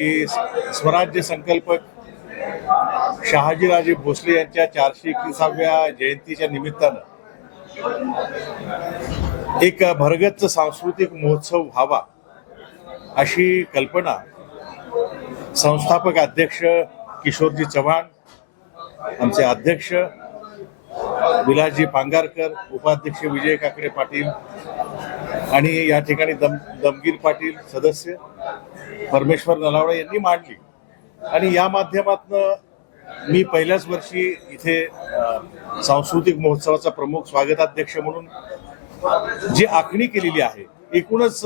की स्वराज्य संकल्पक शहाजीराजे भोसले यांच्या चारशे एकविसाव्या जयंतीच्या निमित्तानं एक भरगच्च सांस्कृतिक महोत्सव व्हावा अशी कल्पना संस्थापक अध्यक्ष किशोरजी चव्हाण आमचे अध्यक्ष विलासजी पांगारकर उपाध्यक्ष विजय काकडे पाटील आणि या ठिकाणी दम दमगीर पाटील सदस्य परमेश्वर नलावडे यांनी मांडली. आणि या माध्यमातनं मी पहिल्याच वर्षी इथे सांस्कृतिक महोत्सवाचा प्रमुख स्वागताध्यक्ष म्हणून जी आखणी केलेली आहे एकूणच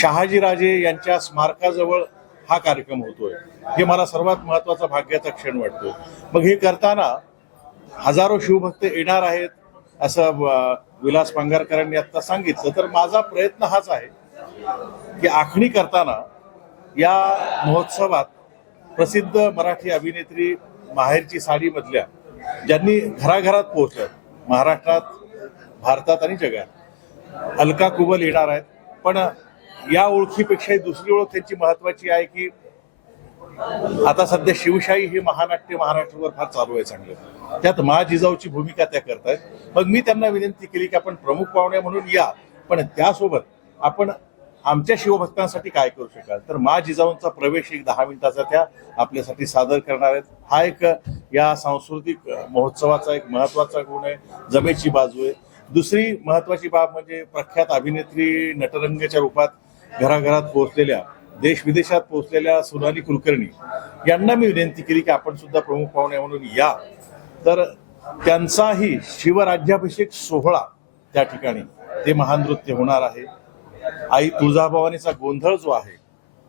शहाजीराजे यांच्या स्मारकाजवळ हा कार्यक्रम होतोय. हे मला सर्वात महत्त्वाचा भाग्याचा क्षण वाटतो. मग हे करताना हजारो शिवभक्त येणार आहेत असं विलास पांगारकरांनी आता सांगितलं. तर माझा प्रयत्न हाच आहे की आखणी करताना या महोत्सवात प्रसिद्ध मराठी अभिनेत्री माहेरची साडी मधल्या ज्यांनी घराघरात पोहोचल्या महाराष्ट्रात भारतात आणि जगात. अलका कुबल येणार आहेत पण या ओळखीपेक्षाही दुसरी ओळख त्यांची महत्वाची आहे की आता सध्या शिवशाही हे महानाट्य महाराष्ट्रावर फार चालू आहे चांगलं. त्यात मा जिजाऊची भूमिका त्या करतायत. मग मी त्यांना विनंती केली की आपण प्रमुख पाहुणे म्हणून या पण त्यासोबत आपण आमच्या शिवभक्तांसाठी काय करू शकाल? तर मा जिजाऊंचा प्रवेश एक दहा मिनिटाचा त्या आपल्यासाठी सादर करणार आहेत. हा एक या सांस्कृतिक महोत्सवाचा एक महत्त्वाचा गुण आहे जमेची बाजू आहे. दुसरी महत्वाची बाब म्हणजे प्रख्यात अभिनेत्री नटरंगच्या रूपात घराघरात पोहोचलेल्या देश विदेशात पोहोचलेल्या सोनाली कुलकर्णी. यांना मी विनंती केली की आपण सुद्धा प्रमुख पाहुणे म्हणून या. तर त्यांचाही शिवराज्याभिषेक सोहळा त्या ठिकाणी ते महान नृत्य होणार आहे. आई तुळजाभवानीचा गोंधळ जो आहे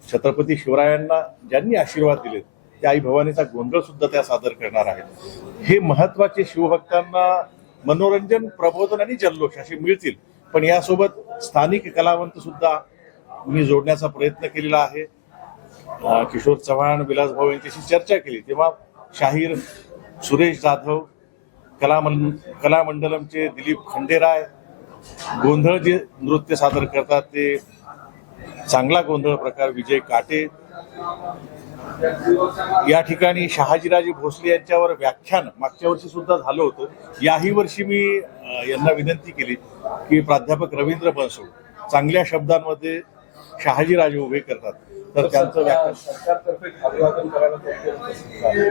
छत्रपती शिवरायांना ज्यांनी आशीर्वाद दिलेत त्या आई भवानीचा गोंधळ सुद्धा त्या सादर करणार आहेत. हे महत्त्वाचे शिवभक्तांना मनोरंजन प्रबोधन आणि जल्लोष असे मिळतील. पण यासोबत स्थानिक कलावंत सुद्धा मी जोडण्याचा प्रयत्न केलेला आहे. किशोर चव्हाण विलास भाऊ यांच्याशी चर्चा केली. तेव्हा शाहीर सुरेश जाधव कलामं कलामंडलमचे दिलीप खंडेराय गोंधळ जे नृत्य सादर करतात ते चांगला गोंधळ प्रकार विजय काटे. या ठिकाणी शहाजीराजे भोसले यांच्यावर व्याख्यान मागच्या वर्षी सुद्धा झालं होतं. याही वर्षी मी यांना विनंती केली की प्राध्यापक रवींद्र बनसोड चांगल्या शब्दांमध्ये शहाजीराजे उभे करतात. तर त्यांचं व्याख्यान.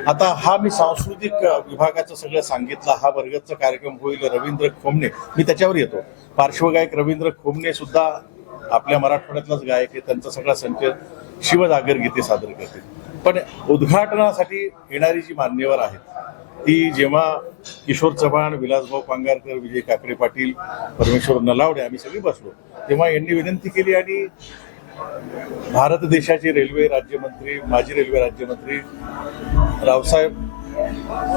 आता हा मी सांस्कृतिक विभागाचं सगळं सांगितलं. हा वर्गाचा कार्यक्रम होईल. रवींद्र खोमणे. मी त्याच्यावर येतो. पार्श्वगायक रवींद्र खोमणे सुद्धा आपल्या मराठवाड्यातलाच गायक आहे. त्यांचा सगळा संच शिवजागर गीते सादर करतील. पण उद्घाटनासाठी येणारी जी मान्यवर आहेत ती जेव्हा किशोर चव्हाण विलासभाऊ पांगारकर विजय काकडे पाटील परमेश्वर नलावडे आम्ही सगळी बसलो. तेव्हा यांनी विनंती केली आणि भारत देशाचे रेल्वे राज्यमंत्री माजी रेल्वे राज्यमंत्री रावसाहेब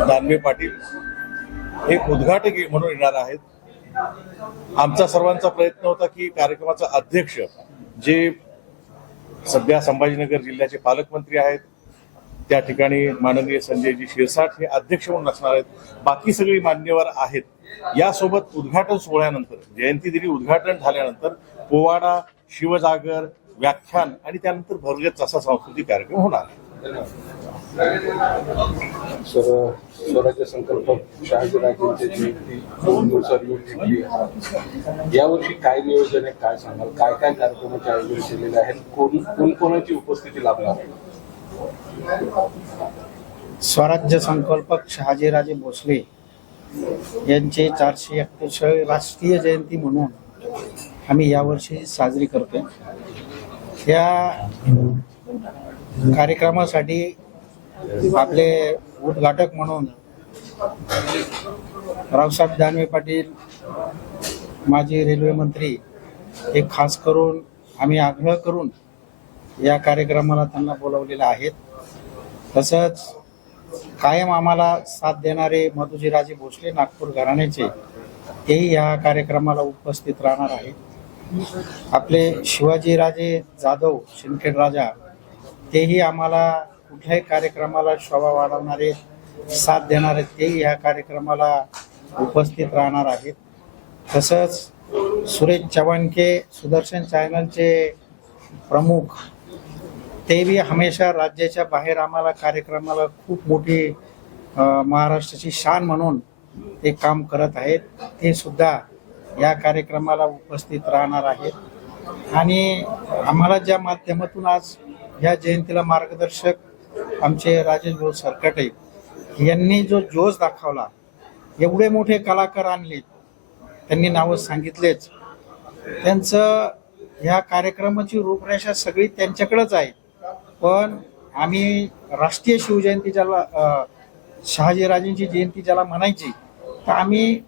दानवे पाटील हे उद्घाटक म्हणून येणार आहेत. आमचा सर्वांचा प्रयत्न होता की कार्यक्रमाचा अध्यक्ष जे सध्या संभाजीनगर जिल्ह्याचे पालकमंत्री आहेत त्या ठिकाणी माननीय संजयजी शिरसाट हे अध्यक्ष म्हणून असणार आहेत. बाकी सगळी मान्यवर आहेत. यासोबत उद्घाटन सोहळ्यानंतर जयंती दिनी उद्घाटन झाल्यानंतर पोवाडा शिवजागर व्याख्यान आणि त्यानंतर भरगत असा सांस्कृतिक कार्यक्रम होणार. स्वर स्वराज्य संकल्प शहाजीराजेंची जयंती दोन दिवसात येऊन ठेवली यावर्षी काय नियोजन आहे काय सांगाल? काय काय कार्यक्रमाचे आयोजन केलेले आहेत? कोण कोण कोणाची उपस्थिती लाभणार? आहे स्वराज्य संकल्पक शहाजीराजे भोसले यांचे चारशे एकतीस राष्ट्रीय जयंती म्हणून आम्ही यावर्षी साजरी करतोय. या कार्यक्रमासाठी आपले उद्घाटक म्हणून रावसाहेब दानवे पाटील माजी रेल्वे मंत्री हे खास करून आम्ही आग्रह करून या कार्यक्रमाला त्यांना बोलवलेले आहेत तसंच कायम आम्हाला साथ देणारे मधुजीराजे भोसले नागपूर घराण्याचे तेही या कार्यक्रमाला उपस्थित राहणार आहेत. आपले शिवाजीराजे जाधव शिंदखेड राजा तेही आम्हाला कुठल्याही कार्यक्रमाला शोभा वाढवणारे साथ देणारे तेही ह्या कार्यक्रमाला उपस्थित राहणार आहेत. तसंच सुरेश चव्हाणके सुदर्शन चॅनलचे प्रमुख ते बी हमेशा राज्याच्या बाहेर आम्हाला कार्यक्रमाला खूप मोठी महाराष्ट्राची शान म्हणून ते काम करत आहेत. ते सुद्धा या कार्यक्रमाला उपस्थित राहणार आहेत. आणि आम्हाला ज्या माध्यमातून आज या जयंतीला मार्गदर्शक आमचे राजेश भाऊ सरकटे यांनी जो जोश दाखवला एवढे मोठे कलाकार आणले त्यांनी नावं सांगितलेच. त्यांचं ह्या कार्यक्रमाची रूपरेषा सगळी त्यांच्याकडेच आहे. पण आम्ही राष्ट्रीय शिवजयंती ज्याला शहाजीराजेंची जयंती ज्याला म्हणायची तर आम्ही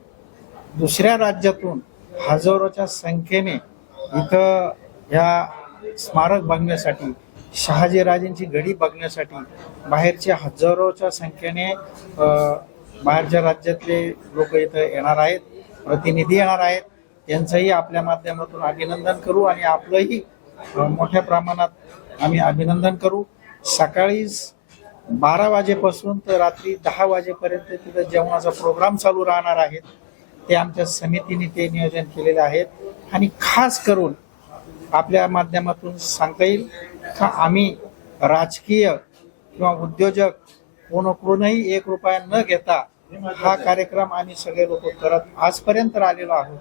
दुसऱ्या राज्यातून हजारोच्या संख्येने इथं ह्या स्मारक बघण्यासाठी शहाजीराजेंची गडी बघण्यासाठी बाहेरचे हजारोच्या संख्येने बाहेरच्या राज्यातले लोक इथं येणार आहेत प्रतिनिधी येणार आहेत. त्यांचंही आपल्या माध्यमातून अभिनंदन करू आणि आपलंही मोठ्या प्रमाणात आम्ही अभिनंदन करू. सकाळी बारा वाजेपासून तर रात्री दहा वाजेपर्यंत तिथं जेवणाचा प्रोग्राम चालू राहणार आहेत ते आमच्या समितीने ते नियोजन केलेले आहेत आणि खास करून आपल्या माध्यमातून सांगता येईल का आम्ही राजकीय किंवा उद्योजक कोणाकडूनही एक रुपया न घेता हा कार्यक्रम आम्ही सगळे लोक करत आजपर्यंत आलेलो आहोत.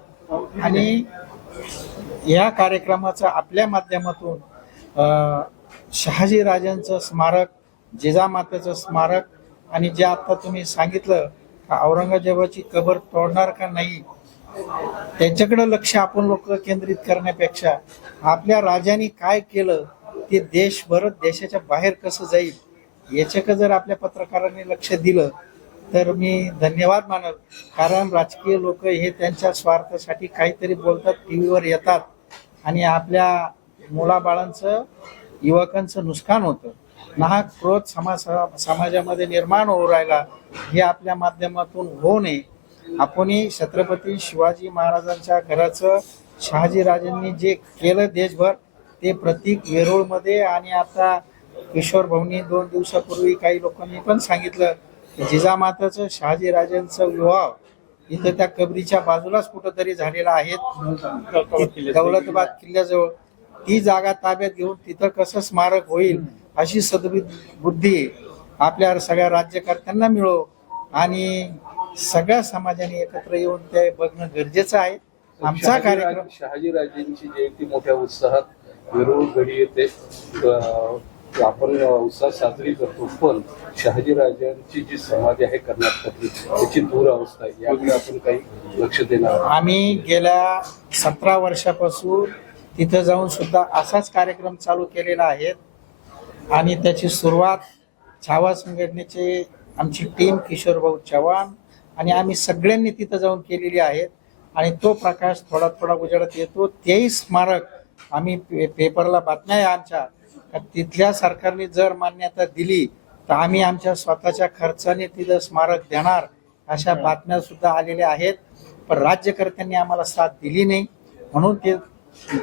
आणि या कार्यक्रमाचा आपल्या माध्यमातून शहाजीराजांचं शहाजी राजांचं स्मारक जिजामातेचं स्मारक आणि जे आता तुम्ही सांगितलं औरंगजेबाची कबर तोडणार का नाही? त्याच्याकडे लक्ष आपण लोक केंद्रित करण्यापेक्षा आपल्या राजाने काय केलं ते देशभर देशाच्या बाहेर कसं जाईल याच्याकडे जर आपल्या पत्रकारांनी लक्ष दिलं तर मी धन्यवाद मानल. कारण राजकीय लोक हे त्यांच्या स्वार्थासाठी काहीतरी बोलतात टीव्हीवर येतात आणि आपल्या मुलाबाळांचं युवकांचं नुकसान होतं. नाहक क्रोध समाज समाजामध्ये निर्माण होऊ राहिला हे आपल्या माध्यमातून होऊ नये. आपणही छत्रपती शिवाजी महाराजांच्या घराचं शहाजीराजांनी जे केलं देशभर ते प्रतीक वेरूळमध्ये आणि आता किशोर भाऊनी दोन दिवसापूर्वी काही लोकांनी पण सांगितलं की जिजामाताचं शहाजीराजांचं विवाह इथं त्या कबरीच्या बाजूलाच कुठंतरी झालेला आहे. दौलताबाद किल्ल्याजवळ. ती जागा ताब्यात घेऊन तिथं कसं स्मारक होईल अशी सद्बुद्धी आपल्या सगळ्या राज्यकर्त्यांना मिळो आणि सगळ्या समाजाने एकत्र येऊन ते बघणं गरजेचं आहे. आमचा कार्यक्रम शहाजीराजेंची जयंती मोठ्या उत्साहात वेरूळ गडी येते. आपण उत्साह साजरी करतो पण शहाजीराजांची जी समाधी आहे कर्नाटकातली त्याची दूर अवस्था आहे. याकडे आपण काही लक्ष देणार आहोत. आम्ही गेल्या सतरा वर्षापासून तिथं जाऊन सुद्धा असाच कार्यक्रम चालू केलेला आहे. आणि त्याची सुरुवात छावा संघटनेचे आमची टीम किशोर भाऊ चव्हाण आणि आम्ही सगळ्यांनी तिथं जाऊन केलेली आहेत. आणि तो प्रकाश थोडा थोडा उजेडात येतो. तेही स्मारक आम्ही पे- पेपरला बातम्या आहे आमच्या. तिथल्या सरकारने जर मान्यता दिली तर आम्ही आमच्या स्वतःच्या खर्चाने तिथं स्मारक देणार अशा बातम्या सुद्धा आलेल्या आहेत. पण राज्यकर्त्यांनी आम्हाला साथ दिली नाही. म्हणून ते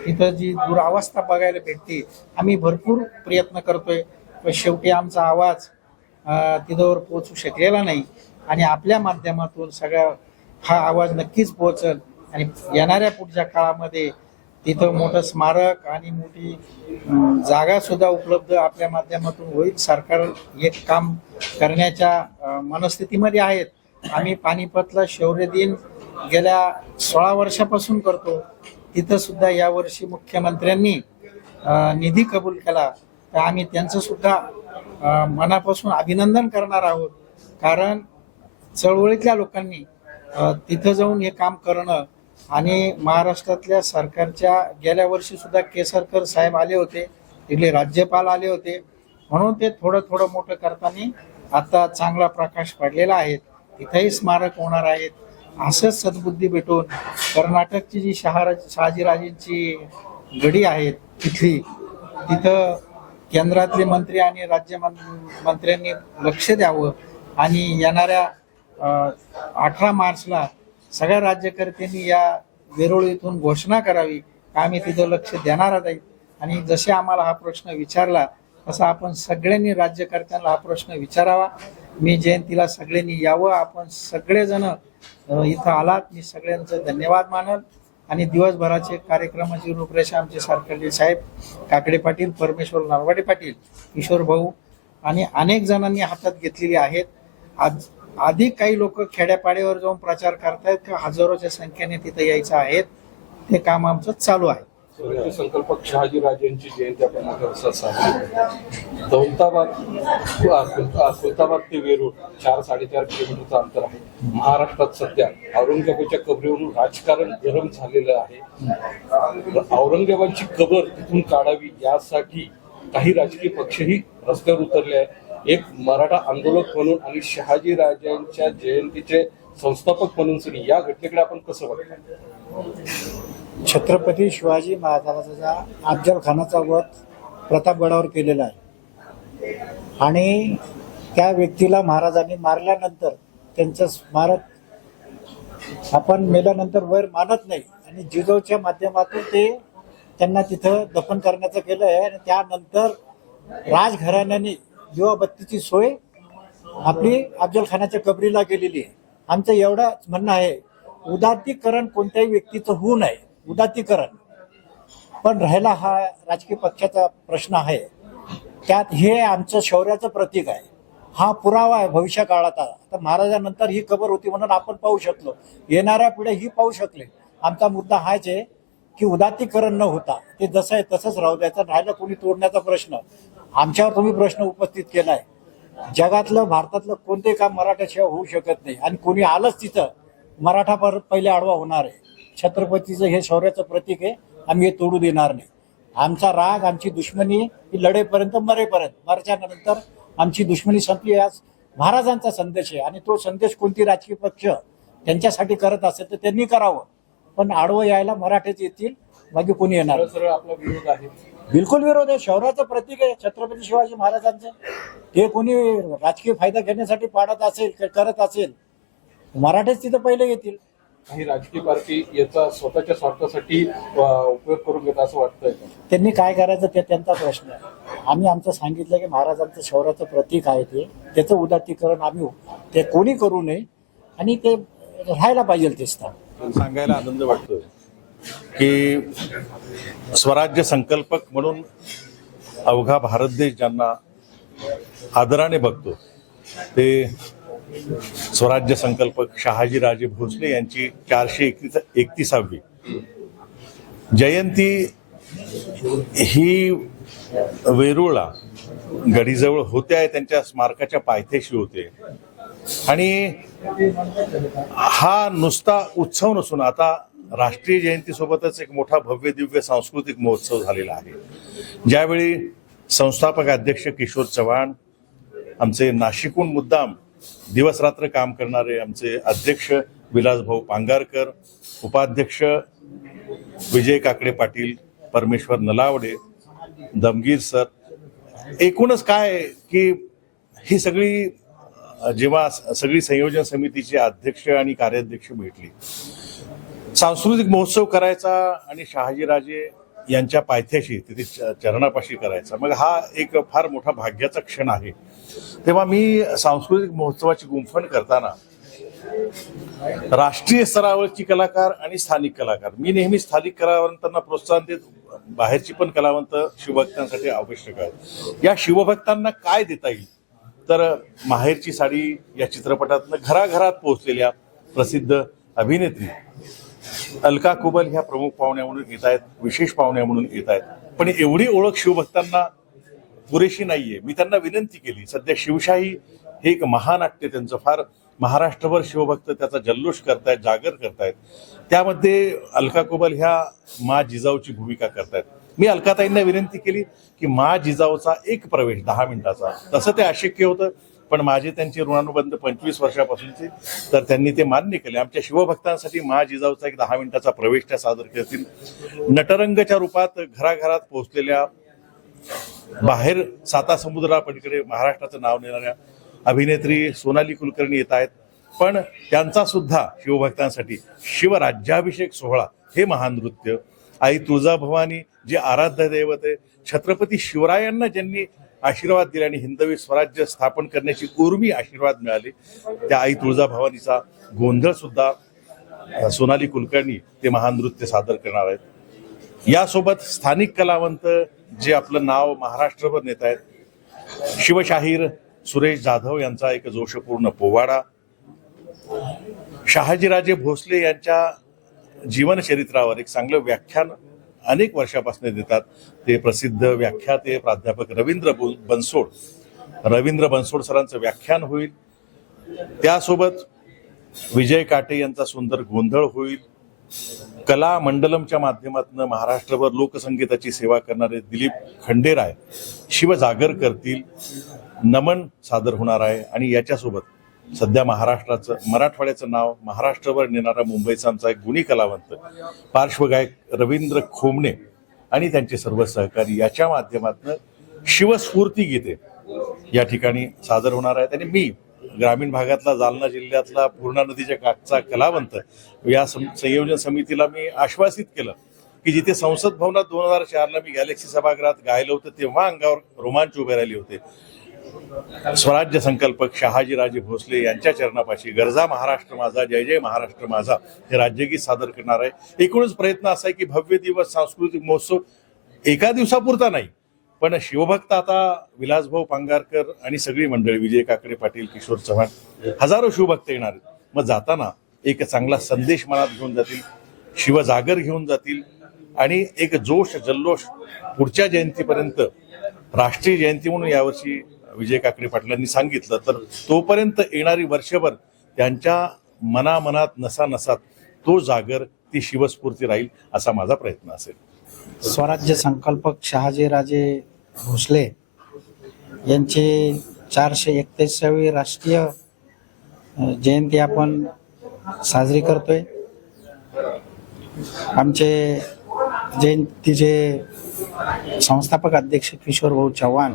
तिथं जी दुरावस्था बघायला भेटते आम्ही भरपूर प्रयत्न करतोय पण शेवटी आमचा आवाज तिथंवर तिथवर पोचू शकलेला नाही. आणि आपल्या माध्यमातून सगळा हा आवाज नक्कीच पोहोचल. आणि येणाऱ्या पुढच्या काळामध्ये तिथं मोठं स्मारक आणि मोठी जागा सुद्धा उपलब्ध आपल्या माध्यमातून होईल. सरकार एक काम करण्याच्या मनस्थितीमध्ये आहेत. आम्ही पानिपतला शौर्य दिन गेल्या सोळा वर्षापासून करतो. तिथं सुद्धा यावर्षी मुख्यमंत्र्यांनी निधी कबूल केला. तर आम्ही त्यांचं सुद्धा मनापासून अभिनंदन करणार आहोत. कारण चळवळीतल्या लोकांनी तिथं जाऊन हे काम करणं आणि महाराष्ट्रातल्या सरकारच्या गेल्या वर्षी सुद्धा केसरकर साहेब आले होते तिथले राज्यपाल आले होते. म्हणून ते थोडं थोडं मोठं करताना आता चांगला प्रकाश पडलेला आहे. तिथंही स्मारक होणार आहेत. असंच सद्बुद्धी भेटून कर्नाटकची जी शहाराज शहाजीराजेंची गडी आहे तिथली तिथं केंद्रातले मंत्री आणि राज्य मंत्र्यांनी लक्ष द्यावं आणि येणाऱ्या अठरा मार्चला सगळ्या राज्यकर्त्यांनी या वेरूळ इथून घोषणा करावी आम्ही तिथं लक्ष देणार आहे आणि जसे आम्हाला हा प्रश्न विचारला तसा आपण सगळ्यांनी राज्यकर्त्यांना हा प्रश्न विचारावा. मी जयंतीला सगळ्यांनी यावं. आपण सगळेजण इथं आलात. मी सगळ्यांचं धन्यवाद मानल. आणि दिवसभराचे कार्यक्रमाची रूपरेषा आमचे सरकारचे साहेब काकडे पाटील परमेश्वर नारवाडे पाटील किशोर भाऊ आणि अनेक जणांनी हातात घेतलेली आहेत. आज अधिक काही लोक खेड्यापाड्यावर जाऊन प्रचार करतायत किंवा हजारोच्या संख्येने तिथे यायचं आहेत. ते काम आमचं चालू आहे. संकल्पक शहाजी राजांची जयंती आपण मोठ्या साजरी दौलताबाद दौलताबाद ते वेरूळ चार साडेचार किलोमीटरचं अंतर आहे. महाराष्ट्रात सध्या औरंगजेबाच्या कबरीवरून राजकारण गरम झालेलं आहे. औरंगजेबाची कबर तिथून काढावी यासाठी काही राजकीय पक्षही रस्त्यावर उतरले आहेत. एक मराठा आंदोलक म्हणून आणि शहाजी राजांच्या जयंतीचे संस्थापक म्हणून या घटनेकडे आपण कसं बघतो छत्रपती शिवाजी महाराजांचा अफजल खानाचा वध प्रतापगडावर केलेला आहे. आणि त्या व्यक्तीला महाराजांनी मारल्यानंतर त्यांचं स्मारक आपण मेल्यानंतर वर मानत नाही. आणि जिजाऊच्या माध्यमातून ते त्यांना तिथं दफन करण्याचं केलं आहे. आणि त्यानंतर राजघराण्याने दिवाबत्तीची सोय आपली अफजल खानाच्या कबरीला केलेली आहे. आमचं एवढंच म्हणणं आहे. उदात्तीकरण कोणत्याही व्यक्तीचं होऊ नये. उदात्तीकरण. पण राहिला हा राजकीय पक्षाचा प्रश्न आहे. त्यात हे आमचं शौर्याचं प्रतीक आहे. हा पुरावा आहे भविष्य काळात आता महाराजांनंतर ही खबर होती म्हणून आपण पाहू शकलो. येणाऱ्या पिढ्या ही पाहू शकले. आमचा मुद्दा हाच आहे की उदात्तीकरण न होता ते जसं आहे तसंच राहू द्यायचं राहिलं कोणी तोडण्याचा प्रश्न. आमच्यावर तुम्ही प्रश्न उपस्थित केलाय. जगातलं भारतातलं कोणते काम मराठ्याशिवाय होऊ शकत नाही आणि कोणी आलंच तिथं. मराठा पर पहिले आडवा होणार आहे. छत्रपतीचं हे शौर्याचं प्रतीक आहे आम्ही हे तोडू देणार नाही. आमचा राग आमची दुश्मनी ही लढेपर्यंत मरेपर्यंत. मरच्यानंतर आमची दुश्मनी संपली आज महाराजांचा संदेश आहे आणि तो संदेश कोणती राजकीय पक्ष त्यांच्यासाठी करत असेल तर त्यांनी करावं. पण आडवं यायला मराठेच येतील बाकी कोणी येणार आपला विरोध आहे. बिलकुल विरोध आहे. शौर्याचं प्रतीक आहे छत्रपती शिवाजी महाराजांचं. ते कोणी राजकीय फायदा घेण्यासाठी पाडत असेल करत असेल मराठेच तिथं पहिले येतील. काही राजकीय पार्टी याचा स्वतःच्या स्वार्थासाठी उपयोग करून घेत असं वाटतंय? त्यांनी काय करायचं ते त्यांचा प्रश्न आहे. आम्ही आमचं सांगितलं की महाराजांचं शौर्याचं प्रतीक आहे ते. त्याचं उदात्तीकरण आम्ही ते कोणी करू नये. आणि ते राहायला पाहिजे ते स्थान. सांगायला आनंद वाटतोय की स्वराज्य संकल्पक म्हणून अवघा भारत देश ज्यांना आदराने बघतो ते स्वराज्य संकल्पक शहाजीराजे भोसले यांची चारशे एकतीस एकतीसावी. जयंती ही वेरूळला गडीजवळ होते आहे त्यांच्या स्मारकाच्या पायथ्याशी होते. आणि हा नुसता उत्सव नसून आता राष्ट्रीय जयंतीसोबतच एक मोठा भव्य दिव्य सांस्कृतिक महोत्सव झालेला आहे. ज्यावेळी संस्थापक अध्यक्ष किशोर चव्हाण आमचे नाशिकहून मुद्दाम दिवस रात्र काम करणारे आमचे अध्यक्ष विलासभाऊ पांगारकर उपाध्यक्ष विजय काकडे पाटील परमेश्वर नलावडे दमगीर सर. एकूणच काय की ही सगळी जेव्हा सगळी संयोजन समितीचे अध्यक्ष आणि कार्याध्यक्ष भेटली सांस्कृतिक महोत्सव करायचा आणि शहाजीराजे यांच्या पायथ्याशी तिथे च- चरणापाशी करायचा. मग हा एक फार मोठा भाग्याचा क्षण आहे. तेव्हा मी सांस्कृतिक महोत्सवाची गुंफण करताना राष्ट्रीय स्तरावरची कलाकार आणि स्थानिक कलाकार. मी नेहमी स्थानिक कलावंतांना प्रोत्साहन देत बाहेरची पण कलावंत शिवभक्तांसाठी आवश्यक आहे या शिवभक्तांना काय देता येईल? तर माहेरची साडी या चित्रपटातनं घराघरात पोहोचलेल्या प्रसिद्ध अभिनेत्री अलका कुबल ह्या प्रमुख पाहुण्या म्हणून येत आहेत विशेष पाहुण्या म्हणून येत आहेत. पण एवढी ओळख शिवभक्तांना पुरेशी नाहीये. मी त्यांना विनंती केली सध्या शिवशाही हे एक महानाट्य त्यांचं. फार महाराष्ट्रभर शिवभक्त त्याचा जल्लोष करतायत जागर करतायत. त्यामध्ये अलका कुबल ह्या मा जिजाऊची भूमिका करतायत. मी अलकाताईंना विनंती केली की मा जिजाऊचा एक प्रवेश दहा मिनिटाचा तसं ते अशक्य होतं. पण माझे त्यांचे ऋणानुबंध पंचवीस वर्षापासूनचे. तर त्यांनी ते मान्य केले. आमच्या शिवभक्तांसाठी मा जिजाऊचा एक दहा मिनिटाचा प्रवेश त्या सादर करतील. नटरंगच्या रूपात घराघरात पोहोचलेल्या बाहेर साता समुद्रापलीकडे महाराष्ट्राचं नाव नेणाऱ्या अभिनेत्री सोनाली कुलकर्णी येत आहेत. पण त्यांचा सुद्धा शिवभक्तांसाठी शिवराज्याभिषेक सोहळा हे महान नृत्य. आई तुळजाभवानी जे आराध्य दैवत आहे छत्रपती शिवरायांना ज्यांनी आशीर्वाद दिले आणि हिंदवी स्वराज्य स्थापन करण्याची उर्मी आशीर्वाद मिळाले. त्या आई तुळजाभवानीचा गोंधळ सुद्धा सोनाली कुलकर्णी ते महानृत्य सादर करणार आहेत. यासोबत स्थानिक कलावंत जे आपलं नाव महाराष्ट्रभर नेत आहेत शिवशाहीर सुरेश जाधव यांचा एक जोशपूर्ण पोवाडा शहाजीराजे भोसले यांच्या जीवनचरित्रावर एक चांगलं व्याख्यान अनेक वर्षापासून देतात. ते प्रसिद्ध व्याख्याते प्राध्यापक रवींद्र बनसोड. रवींद्र बनसोड सरांचं व्याख्यान होईल. त्यासोबत विजय काटे यांचा सुंदर गोंधळ होईल. कला मंडलमच्या माध्यमातून महाराष्ट्रभर लोकसंगीताची सेवा करणारे दिलीप खंडेराय शिवजागर करतील. नमन सादर होणार आहे आणि याच्यासोबत सध्या महाराष्ट्राचं मराठवाड्याचं नाव महाराष्ट्रभर नेणारा मुंबईचा आमचा एक गुणी कलावंत पार्श्वगायक रवींद्र खोमणे आणि त्यांचे सर्व सहकारी याच्या माध्यमातून शिवस्फूर्ती गीते या ठिकाणी सादर होणार आहेत. आणि मी ग्रामीण भागातला जालना जिल्ह्यातला पूर्णा नदीच्या काठचा कलावंत या सं- संयोजन समितीला मी आश्वासित केलं की जिथे संसद भवनात दोन हजार चारला मी गॅलेक्सी सभागृहात गायलं होतं तेव्हा अंगावर रोमांच उभे राहिले होते. स्वराज्य संकल्पक शहाजीराजे भोसले यांच्या चरणापाशी गरजा महाराष्ट्र माझा जय जय महाराष्ट्र माझा हे राज्यगीत सादर करणार आहे. एकूणच प्रयत्न असा आहे की भव्य दिवस सांस्कृतिक महोत्सव एका दिवसापुरता नाही पण शिवभक्त आता विलासभाऊ पांगारकर आणि सगळी मंडळी विजय काकडे पाटील किशोर चव्हाण हजारो शिवभक्त येणार आहेत. मग जाताना एक चांगला संदेश मनात घेऊन जातील शिवजागर घेऊन जातील आणि एक जोश जल्लोष पुढच्या जयंतीपर्यंत राष्ट्रीय जयंती म्हणून यावर्षी विजय काकडे पाटलांनी सांगितलं तर तोपर्यंत येणारी वर्षभर त्यांच्या मनामनात नसा नसात तो जागर ती शिवस्फूर्ती राहील असा माझा प्रयत्न असेल. स्वराज्य संकल्पक शहाजीराजे भोसले यांचे चारशे एकतीसावी राष्ट्रीय जयंती आपण साजरी करतोय. आमचे जयंतीचे संस्थापक अध्यक्ष किशोर भाऊ चव्हाण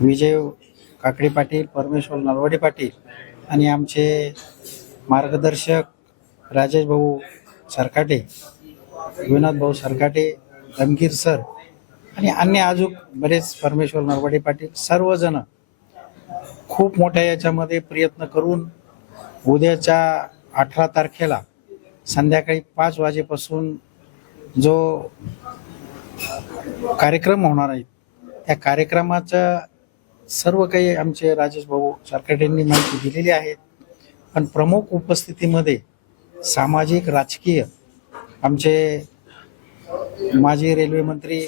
विजय काकडे पाटील परमेश्वर नलवडे पाटील आणि आमचे मार्गदर्शक राजेश भाऊ सरकाटे विनोद भाऊ सरकाटे दमकीर सर आणि अन्य अजून बरेच परमेश्वर नरवडे पाटील सर्वजण खूप मोठ्या याच्यामध्ये प्रयत्न करून उद्याच्या अठरा तारखेला संध्याकाळी पाच वाजेपासून जो कार्यक्रम होणार आहे त्या कार्यक्रमाचं सर्व काही आमचे राजेश भाऊ सरकाटेंनी माहिती दिलेली आहे. पण प्रमुख उपस्थितीमध्ये सामाजिक राजकीय आमचे माजी रेल्वे मंत्री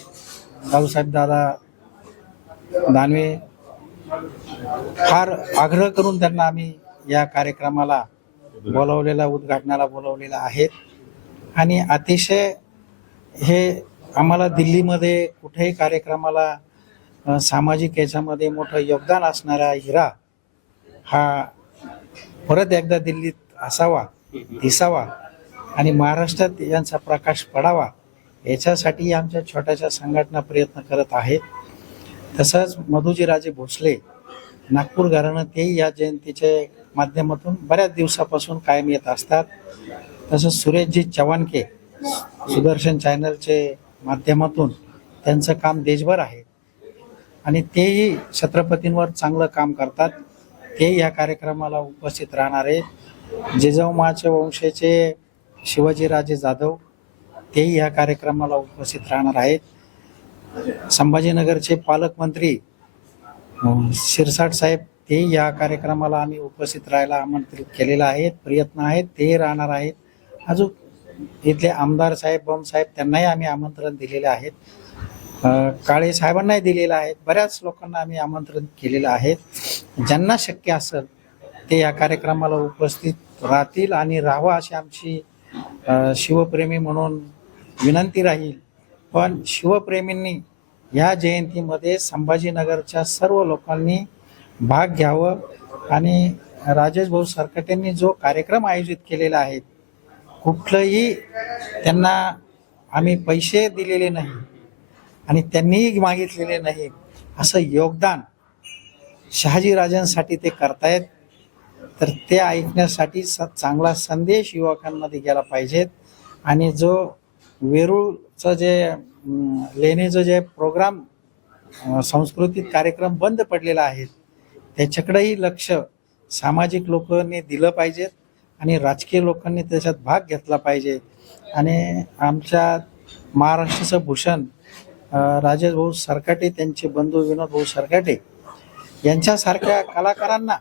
दादा दानवे फार आग्रह करून त्यांना आम्ही या कार्यक्रमाला बोलावलेला उद्घाटनाला बोलावलेला आहे. आणि अतिशय हे आम्हाला दिल्लीमध्ये कुठेही कार्यक्रमाला सामाजिक याच्यामध्ये मोठं योगदान असणारा हिरा हा परत एकदा दिल्लीत असावा दिसावा आणि महाराष्ट्रात यांचा प्रकाश पडावा याच्यासाठी आमच्या छोट्याशा संघटना प्रयत्न करत आहेत तसंच मधुजीराजे भोसले नागपूर घराणं तेही या जयंतीचे माध्यमातून बऱ्याच दिवसापासून कायम येत असतात. तसंच सुरेशजी चव्हाणके सुदर्शन चॅनलचे माध्यमातून त्यांचं काम देशभर आहे. आणि तेही छत्रपतींवर चांगलं काम करतात. तेही या कार्यक्रमाला उपस्थित राहणार आहेत. जिजाऊमाचे वंशाचे शिवाजीराजे जाधव तेही या कार्यक्रमाला उपस्थित राहणार आहेत. संभाजीनगरचे पालकमंत्री शिरसाट साहेब तेही या कार्यक्रमाला आम्ही उपस्थित राहायला आमंत्रित केलेलं आहेत प्रयत्न आहेत तेही राहणार आहेत. अजून इथले आमदार साहेब बम साहेब त्यांनाही आम्ही आमंत्रण दिलेले आहेत काळे साहेबांनाही दिलेलं आहे. बऱ्याच लोकांना आम्ही आमंत्रण केलेलं आहे. ज्यांना शक्य असेल ते या कार्यक्रमाला उपस्थित राहतील आणि राहावं अशी आमची शिवप्रेमी म्हणून विनंती राहील. पण शिवप्रेमींनी या जयंतीमध्ये संभाजीनगरच्या सर्व लोकांनी भाग घ्यावं आणि राजेश भाऊ सरकटेंनी जो कार्यक्रम आयोजित केलेला आहे कुठलंही त्यांना आम्ही पैसे दिलेले नाही. आणि त्यांनीही मागितलेले नाही. असं योगदान शहाजीराजांसाठी ते करतायत. तर ते ऐकण्यासाठी स चांगला संदेश युवकांमध्ये गेला पाहिजेत आणि जो वेरूळचं जे लेणीचं जे प्रोग्राम सांस्कृतिक कार्यक्रम बंद पडलेला आहे त्याच्याकडेही लक्ष सामाजिक लोकांनी दिलं पाहिजेत आणि राजकीय लोकांनी त्याच्यात भाग घेतला पाहिजे. आणि आमच्या महाराष्ट्राचं भूषण राजेश भाऊ सरकाटे त्यांचे बंधू विनोद भाऊ सरकाटे यांच्यासारख्या कलाकारांना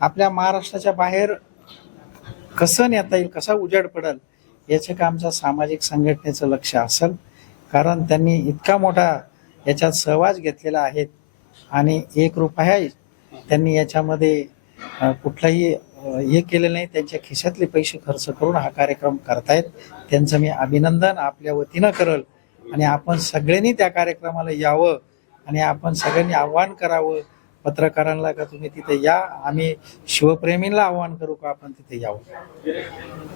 आपल्या महाराष्ट्राच्या बाहेर कसं नेता येईल कसा उजाड पडेल याचं का आमच्या सामाजिक संघटनेचं लक्ष असेल. कारण त्यांनी इतका मोठा याच्यात सहवास घेतलेला आहे आणि एक रुपया त्यांनी याच्यामध्ये कुठलाही हे केलेलं नाही. त्यांच्या खिशातले पैसे खर्च करून हा कार्यक्रम करतायत. त्यांचं मी अभिनंदन आपल्या वतीनं करल. आणि आपण सगळ्यांनी त्या कार्यक्रमाला यावं आणि आपण सगळ्यांनी आव्हान करावं. पत्रकारांना का तुम्ही तिथे या? आम्ही शिवप्रेमींना आव्हान करू का आपण तिथे यावं?